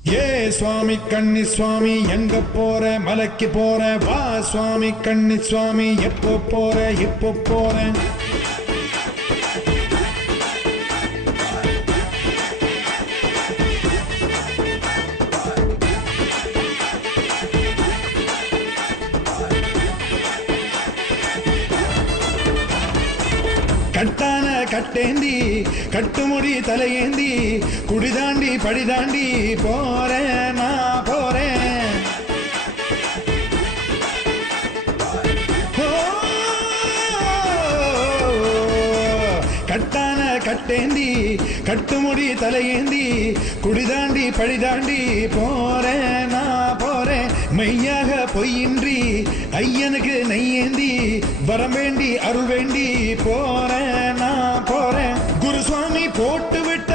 ஏ சுவாமி கண்ணி சுவாமி எங்க போற மலைக்கு போற வா சுவாமி கண்ணி சுவாமி எப்போ போற இப்போ போற கட்டான கட்டேந்தி கட்டுமுடி தலையேந்தி குடிதாண்டி படிதாண்டி போறேன் நான் போறேன் கட்டான கட்டேந்தி கட்டுமுடி தலையேந்தி குடிதாண்டி படிதாண்டி போறேன் நான் போறேன் மெய்யாக பொய்யின்றி ஐயனுக்கு நெய்யேந்தி வரம் வேண்டி அருள் வேண்டி போறேன் நான் போறேன் குருசுவாமி போட்டு விட்ட